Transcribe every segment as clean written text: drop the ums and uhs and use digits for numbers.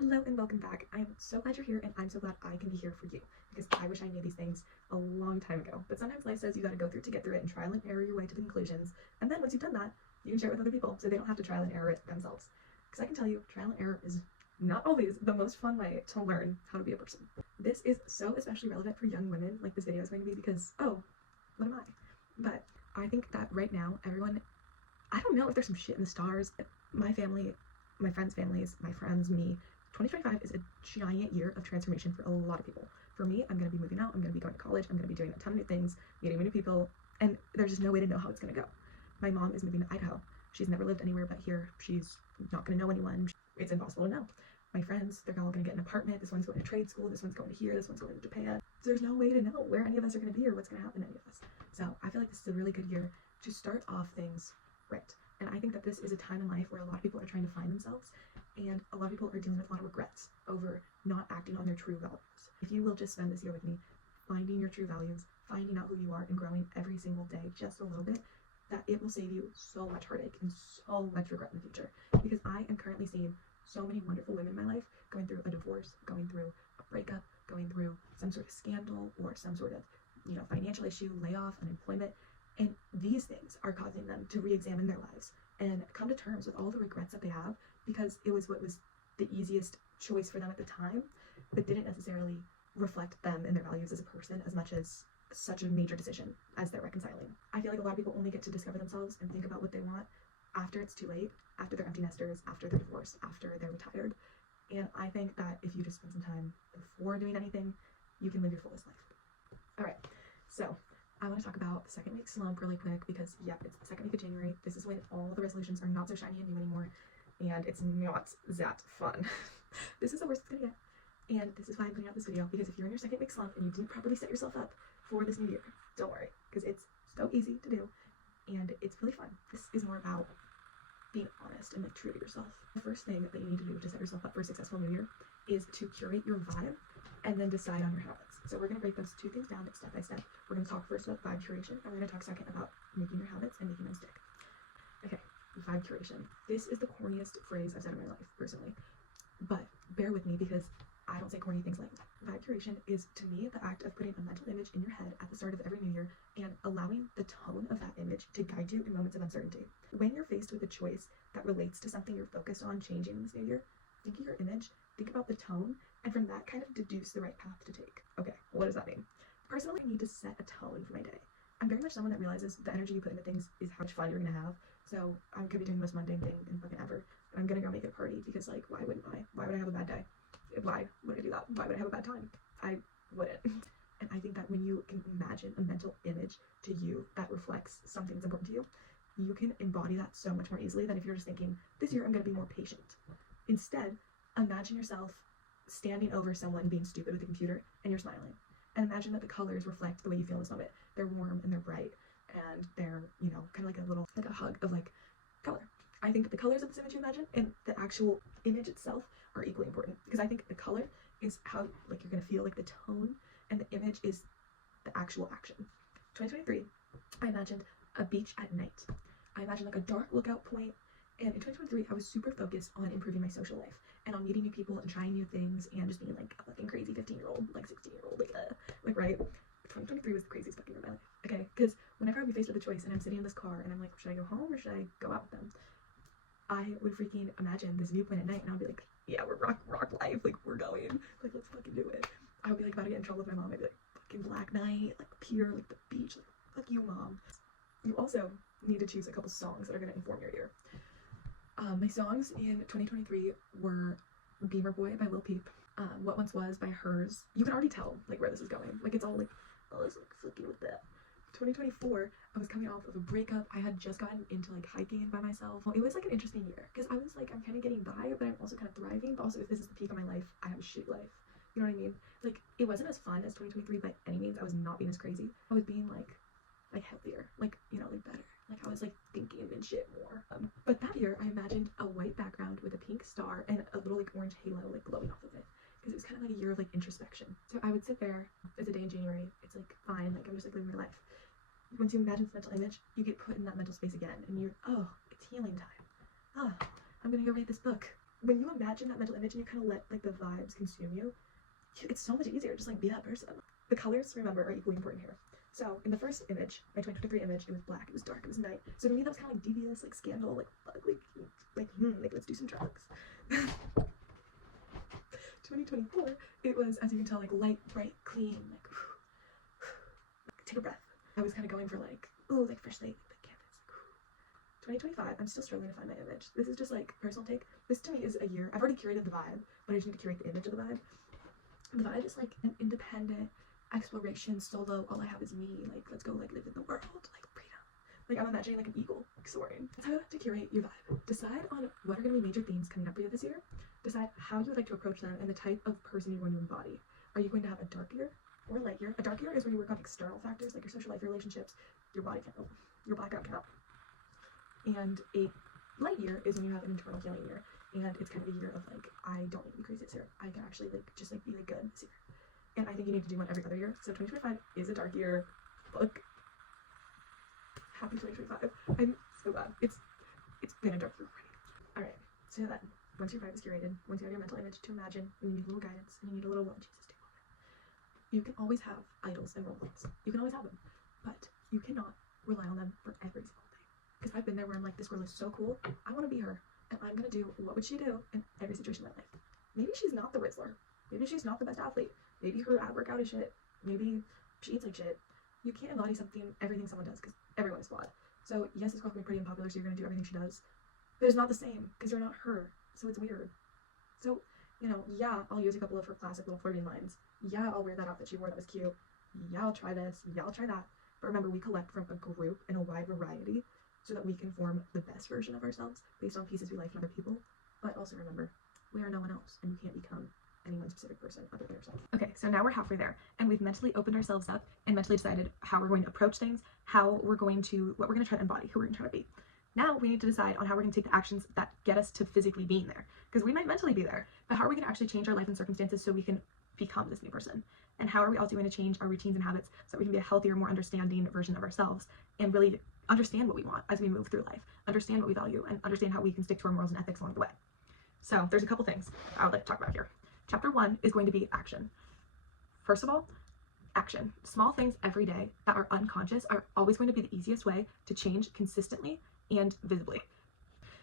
Hello and welcome back. I'm so glad you're here, and I'm so glad I can be here for you, because I wish I knew these things a long time ago. But sometimes life says you gotta go through to get through it and trial and error your way to the conclusions, and then once you've done that, you can share it with other people so they don't have to trial and error it themselves. Because I can tell you, trial and error is not always the most fun way to learn how to be a person. This is so especially relevant for young women, like this video is going to be, because, oh, what am I? But I think that right now, everyone, I don't know if there's some shit in the stars. My family, my friends' families, my friends, me, 2025 is a giant year of transformation for a lot of people. For me, I'm going to be moving out, I'm going to be going to college, I'm going to be doing a ton of new things, meeting new people, and there's just no way to know how it's going to go. My mom is moving to Idaho. She's never lived anywhere but here. She's not going to know anyone. It's impossible to know. My friends, they're all going to get an apartment. This one's going to trade school, this one's going to here, this one's going to Japan. So there's no way to know where any of us are going to be or what's going to happen to any of us. So I feel like this is a really good year to start off things right. And I think that this is a time in life where a lot of people are trying to find themselves, and a lot of people are dealing with a lot of regrets over not acting on their true values. If you will just spend this year with me, finding your true values, finding out who you are, and growing every single day just a little bit, that it will save you so much heartache and so much regret in the future. Because I am currently seeing so many wonderful women in my life going through a divorce, going through a breakup, going through some sort of scandal or some sort of, financial issue, layoff, unemployment. And these things are causing them to re-examine their lives and come to terms with all the regrets that they have, because it was what was the easiest choice for them at the time, but didn't necessarily reflect them and their values as a person as much as such a major decision as they're reconciling. I feel like a lot of people only get to discover themselves and think about what they want after it's too late, after they're empty nesters, after they're divorced, after they're retired. And I think that if you just spend some time before doing anything, you can live your fullest life. All right, so I want to talk about the second week slump really quick, because it's the second week of January. This is when all the resolutions are not so shiny and new anymore, and it's not that fun. This is the worst it's gonna get, and this is why I'm putting out this video, because if you're in your second week slump and you didn't properly set yourself up for this new year, don't worry, because it's so easy to do, and it's really fun. This is more about being honest and true to yourself. The first thing that you need to do to set yourself up for a successful new year is to curate your vibe and then decide on your habits. So we're going to break those two things down step by step. We're going to talk first about vibe curation, and we're going to talk second about making your habits and making them stick. Okay, vibe curation. This is the corniest phrase I've said in my life, personally. But bear with me, because I don't say corny things lightly. Vibe curation is, to me, the act of putting a mental image in your head at the start of every new year and allowing the tone of that image to guide you in moments of uncertainty. When you're faced with a choice that relates to something you're focused on changing in this new year, think of your image, think about the tone, and from that kind of deduce the right path to take. Okay, what does that mean? Personally, I need to set a tone for my day. I'm very much someone that realizes the energy you put into things is how much fun you're gonna have. So I could be doing the most mundane thing in fucking ever, but I'm gonna go make it a party, because like, why wouldn't I? Why would I have a bad day? Why would I do that? Why would I have a bad time? I wouldn't. And I think that when you can imagine a mental image to you that reflects something that's important to you, you can embody that so much more easily than if you're just thinking, this year I'm gonna be more patient. Instead, imagine yourself standing over someone being stupid with a computer and you're smiling. And imagine that the colors reflect the way you feel in this moment. They're warm and they're bright, and they're, kind of like a little, like a hug of like color. I think that the colors of this image you imagine and the actual image itself are equally important, because I think the color is how like you're gonna feel, like the tone, and the image is the actual action. 2023, I imagined a beach at night. I imagined like a dark lookout point, and in 2023 I was super focused on improving my social life and on meeting new people and trying new things and just being like a fucking crazy 15-year-old, like 16-year-old, like right. 2023 was the craziest fucking year of my life. Okay, because whenever I'd be faced with a choice and I'm sitting in this car and I'm like, should I go home or should I go out with them? I would freaking imagine this viewpoint at night, and I'd be like, yeah, we're rock life, like we're going, like let's fucking do it. I would be like about to get in trouble with my mom. I'd be like, fucking black night, like pier, like the beach, like fuck you, mom. You also need to choose a couple songs that are gonna inform your year. My songs in 2023 were Beamer Boy by Lil Peep, What Once Was by Hers. You can already tell like where this is going. Like it's all like, oh, it's like fucking with that. 2024, I was coming off of a breakup. I had just gotten into like hiking by myself. Well, it was like an interesting year, because I was like, I'm kind of getting by, but I'm also kind of thriving. But also, if this is the peak of my life, I have a shit life. You know what I mean? Like, it wasn't as fun as 2023 by any means. I was not being as crazy. I was being like healthier, like better. Like I was like thinking and shit more. But that year, I imagined a white background with a pink star and a little like orange halo like glowing off of it, because it was kind of like a year of like introspection. So I would sit there. It's a day in January. It's like fine. Like I'm just like living my life. Once you imagine this mental image, you get put in that mental space again, and you're, oh, it's healing time. Oh, I'm gonna go read this book. when you imagine that mental image and you kind of let like the vibes consume you, it's so much easier to just like be that person. The colors, remember, are equally important here. So in the first image, my 2023 image, it was black, it was dark, it was night. So to me that was kind of like devious, like scandal, like let's do some drugs. 2024, it was, as you can tell, like light, bright, clean, like take a breath. I was kind of going for like, oh, like fresh slate, like canvas. 2025, I'm still struggling to find my image. This is just like personal take. This to me is a year. I've already curated the vibe, but I just need to curate the image of the vibe. The vibe is like an independent exploration, solo, all I have is me, like let's go like live in the world, like freedom. Like I'm imagining like an eagle like soaring. That's how you have to curate your vibe. Decide on what are going to be major themes coming up for you this year. Decide how you would like to approach them and the type of person you're going to embody. Are you going to have a dark year or a light year? A dark year is when you work on external factors like your social life, your relationships, your body count, your blackout count. And a light year is when you have an internal healing year. And it's kind of a year of like, I don't need to be crazy this year. I can actually like just like be like good this year. And I think you need to do one every other year. So 2025 is a dark year. Look, happy 2025. I'm so glad. It's been a dark year already. Alright, so then, once your vibe is curated, once you have your mental image to imagine, and you need a little guidance, and you need a little Lord Jesus take over. You can always have idols and role models. You can always have them. But you cannot rely on them for every single thing. Because I've been there where I'm like, this girl is so cool, I want to be her. And I'm going to do what would she do in every situation in my life. Maybe she's not the Rizzler. Maybe she's not the best athlete. Maybe her ab workout is shit. Maybe she eats like shit. You can't embody everything someone does because everyone is flawed. So yes, this girl can be pretty unpopular, so you're going to do everything she does. But it's not the same because you're not her. So it's weird. So, you know, yeah, I'll use a couple of her classic little flirting lines. Yeah, I'll wear that outfit she wore that was cute. Yeah, I'll try this. Yeah, I'll try that. But remember, we collect from a group and a wide variety so that we can form the best version of ourselves based on pieces we like from other people. But also remember, we are no one else, and you can't become any one specific person other than yourself. Okay, so now we're halfway there, and we've mentally opened ourselves up and mentally decided how we're going to approach things, what we're going to try to embody, who we're going to try to be. Now we need to decide on how we're going to take the actions that get us to physically being there, because we might mentally be there, but how are we going to actually change our life and circumstances so we can become this new person? And how are we also going to change our routines and habits so that we can be a healthier, more understanding version of ourselves and really understand what we want as we move through life, understand what we value, and understand how we can stick to our morals and ethics along the way. So there's a couple things I would like to talk about here. Chapter 1 is going to be action. First of all, action. Small things every day that are unconscious are always going to be the easiest way to change consistently and visibly.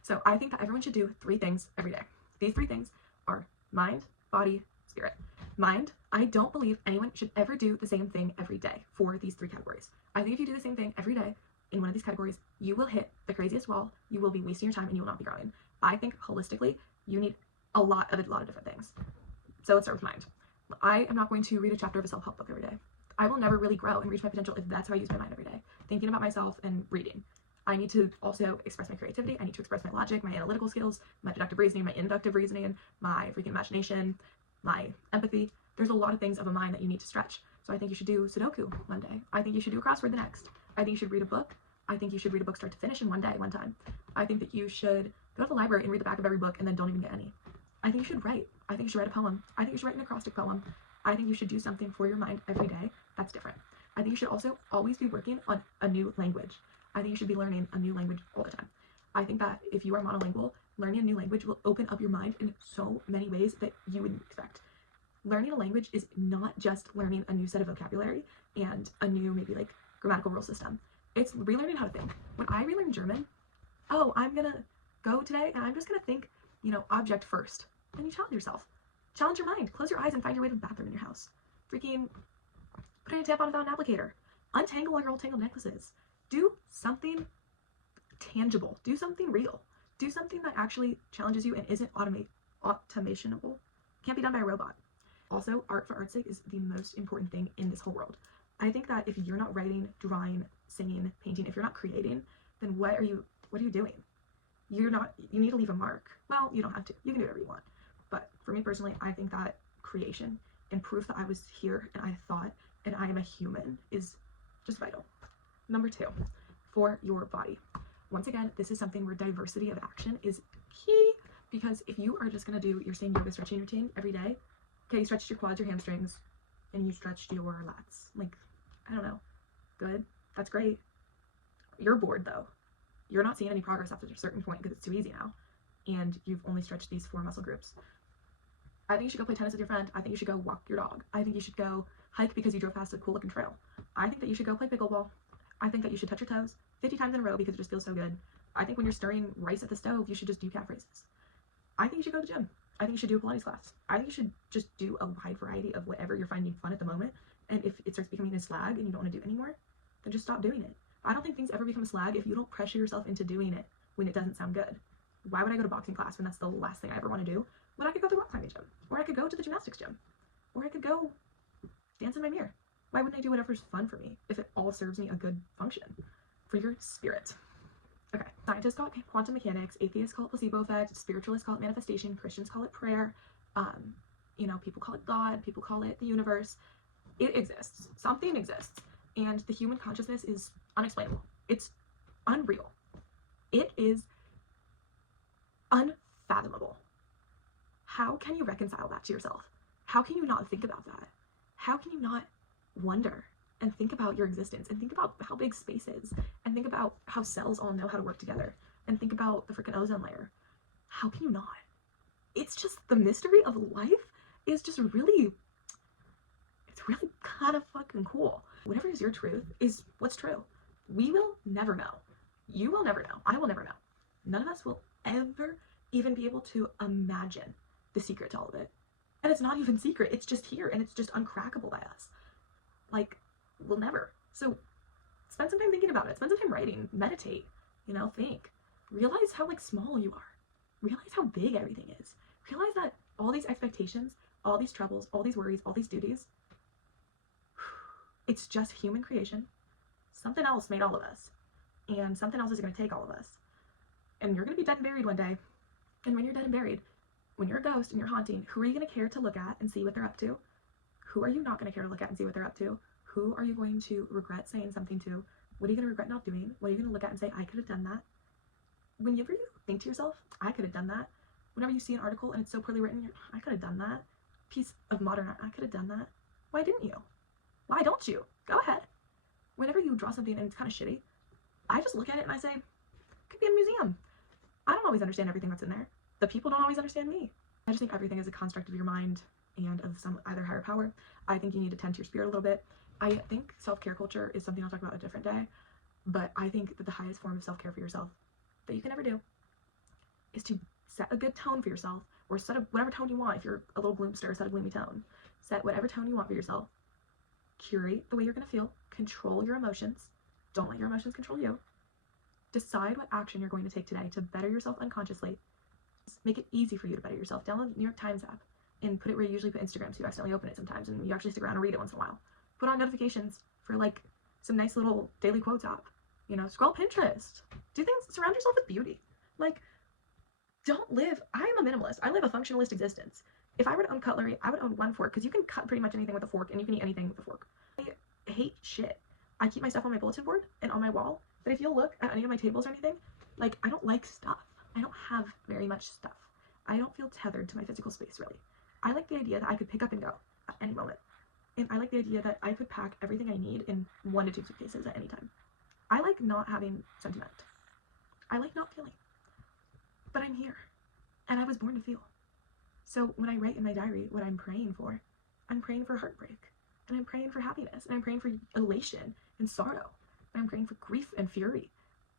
So I think that everyone should do 3 things every day. These 3 things are mind, body, spirit. Mind, I don't believe anyone should ever do the same thing every day for these 3 categories. I think if you do the same thing every day in one of these categories, you will hit the craziest wall, you will be wasting your time, and you will not be growing. I think holistically, you need a lot of different things. So let's start with mind. I am not going to read a chapter of a self-help book every day. I will never really grow and reach my potential if that's how I use my mind every day, thinking about myself and reading. I need to also express my creativity. I need to express my logic, my analytical skills, my deductive reasoning, my inductive reasoning, my freaking imagination, my empathy. There's a lot of things of a mind that you need to stretch. So I think you should do Sudoku one day. I think you should do a crossword the next. I think you should read a book. I think you should read a book start to finish in one day, one time. I think that you should go to the library and read the back of every book and then don't even get any. I think you should write. I think you should write a poem. I think you should write an acrostic poem. I think you should do something for your mind every day that's different. I think you should also always be working on a new language. I think you should be learning a new language all the time. I think that if you are monolingual, learning a new language will open up your mind in so many ways that you wouldn't expect. Learning a language is not just learning a new set of vocabulary and a new maybe like grammatical rule system. It's relearning how to think. When I relearned German, oh, I'm gonna go today and I'm just gonna think, object first. Then you challenge yourself. Challenge your mind. Close your eyes and find your way to the bathroom in your house. Freaking put a tampon without an applicator. Untangle all your old tangled necklaces. Do something tangible. Do something real. Do something that actually challenges you and isn't automationable. Can't be done by a robot. Also, art for art's sake is the most important thing in this whole world. I think that if you're not writing, drawing, singing, painting, if you're not creating, then what are you doing? You need to leave a mark. Well, you don't have to. You can do whatever you want. But for me personally, I think that creation and proof that I was here and I thought and I am a human is just vital. Number 2, for your body. Once again, this is something where diversity of action is key, because if you are just going to do your same yoga stretching routine every day, okay, you stretched your quads, your hamstrings, and you stretched your lats. Like, I don't know. Good. That's great. You're bored though. You're not seeing any progress after a certain point because it's too easy now. and you've only stretched these 4 muscle groups. I think you should go play tennis with your friend. I think you should go walk your dog. I think you should go hike because you drove past a cool looking trail. I think that you should go play pickleball. I think that you should touch your toes 50 times in a row because it just feels so good. I think when you're stirring rice at the stove, you should just do calf raises. I think you should go to the gym. I think you should do a Pilates class. I think you should just do a wide variety of whatever you're finding fun at the moment. And if it starts becoming a slag and you don't want to do it anymore, then just stop doing it. I don't think things ever become a slag if you don't pressure yourself into doing it when it doesn't sound good. Why would I go to boxing class when that's the last thing I ever want to do? When I could go to the rock climbing gym, or I could go to the gymnastics gym, or I could go dance in my mirror. Why wouldn't I do whatever's fun for me if it all serves me a good function for your spirit? Okay, scientists call it quantum mechanics, atheists call it placebo effect, spiritualists call it manifestation, Christians call it prayer, people call it God, people call it the universe. It exists. Something exists. And the human consciousness is unexplainable. It's unreal. It is unfathomable. How can you reconcile that to yourself? How can you not think about that? How can you not wonder and think about your existence and think about how big space is and think about how cells all know how to work together and think about the freaking ozone layer? How can you not? It's just the mystery of life is just really, it's really kind of fucking cool. Whatever is your truth is what's true. We will never know. You will never know. I will never know. None of us will ever even be able to imagine the secret to all of it. And it's not even secret. It's just here and it's just uncrackable by us. Like, we'll never. So spend some time thinking about it. Spend some time writing. Meditate. Think. Realize how small you are. Realize how big everything is. Realize that all these expectations, all these troubles, all these worries, all these duties, it's just human creation. Something else made all of us. And something else is going to take all of us. And you're going to be dead and buried one day. And when you're dead and buried, when you're a ghost and you're haunting, who are you going to care to look at and see what they're up to? Who are you not going to care to look at and see what they're up to? Who are you going to regret saying something to? What are you going to regret not doing? What are you going to look at and say, I could have done that? Whenever you think to yourself, I could have done that. Whenever you see an article and it's so poorly written, I could have done that. Piece of modern art, I could have done that. Why didn't you? Why don't you? Go ahead. Whenever you draw something and it's kind of shitty, I just look at it and I say, it could be in a museum. I don't always understand everything that's in there. The people don't always understand me. I just think everything is a construct of your mind and of some either higher power. I think you need to tend to your spirit a little bit. I think self-care culture is something I'll talk about a different day, but I think that the highest form of self-care for yourself that you can ever do is to set a good tone for yourself, or set whatever tone you want. If you're a little gloomster, set a gloomy tone. Set whatever tone you want for yourself. Curate the way you're going to feel. Control your emotions. Don't let your emotions control you. Decide what action you're going to take today to better yourself unconsciously. Make it easy for you to better yourself. Download the New York Times app and put it where you usually put Instagram, so you accidentally open it sometimes and you actually stick around and read it once in a while. Put on notifications for some nice little daily quotes app. Scroll Pinterest. Do things, surround yourself with beauty. Don't live, I am a minimalist. I live a functionalist existence. If I were to own cutlery, I would own one fork, because you can cut pretty much anything with a fork and you can eat anything with a fork. I hate shit. I keep my stuff on my bulletin board and on my wall, but if you'll look at any of my tables or anything, I don't like stuff. I don't have very much stuff. I don't feel tethered to my physical space, really. I like the idea that I could pick up and go at any moment. And I like the idea that I could pack everything I need in 1 to 2 suitcases at any time. I like not having sentiment. I like not feeling. But I'm here. And I was born to feel. So when I write in my diary what I'm praying for heartbreak. And I'm praying for happiness. And I'm praying for elation and sorrow. And I'm praying for grief and fury.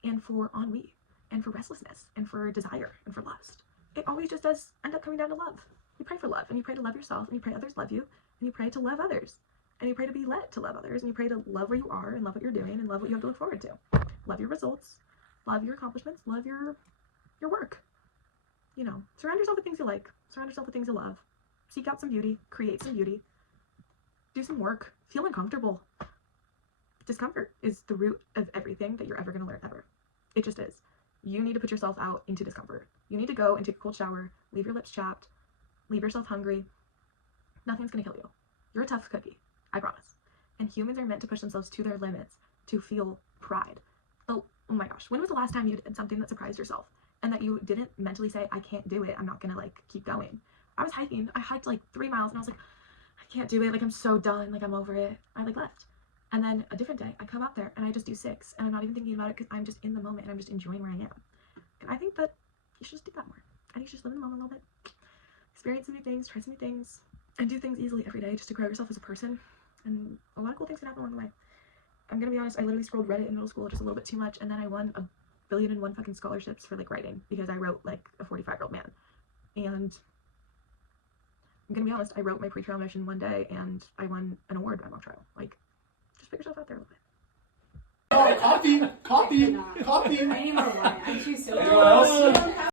And for ennui. And for restlessness. And for desire. And for lust. It always just does end up coming down to love. You pray for love. And you pray to love yourself. And you pray others love you. And you pray to love others. And you pray to be led to love others. And you pray to love where you are. And love what you're doing. And love what you have to look forward to. Love your results. Love your accomplishments. Love your work. Surround yourself with things you like. Surround yourself with things you love. Seek out some beauty. Create some beauty. Do some work. Feel uncomfortable. Discomfort is the root of everything that you're ever going to learn ever. It just is. You need to put yourself out into discomfort. You need to go and take a cold shower. Leave your lips chapped. Leave yourself hungry. Nothing's going to kill you. You're a tough cookie. I promise. And humans are meant to push themselves to their limits to feel pride. Oh my gosh. When was the last time you did something that surprised yourself? And that you didn't mentally say, I can't do it. I'm not going to keep going. I was hiking. I hiked 3 miles and I was like, I can't do it. I'm so done. I'm over it. I left. And then a different day, I come out there and I just do 6 and I'm not even thinking about it because I'm just in the moment and I'm just enjoying where I am. And I think that you should just do that more. need to just live in the moment a little bit, experience some new things, try some new things, and do things easily every day just to grow yourself as a person. And a lot of cool things can happen along the way. I'm gonna be honest, I literally scrolled Reddit in middle school just a little bit too much, and then I won 1,000,001 fucking scholarships for like writing because I wrote like a 45-year-old man. And I'm gonna be honest, I wrote my pre-trial motion one day and I won an award by mock trial. Like, just put yourself out there a little bit. Oh, coffee! I need more wine. I'm too silly. Anyone else?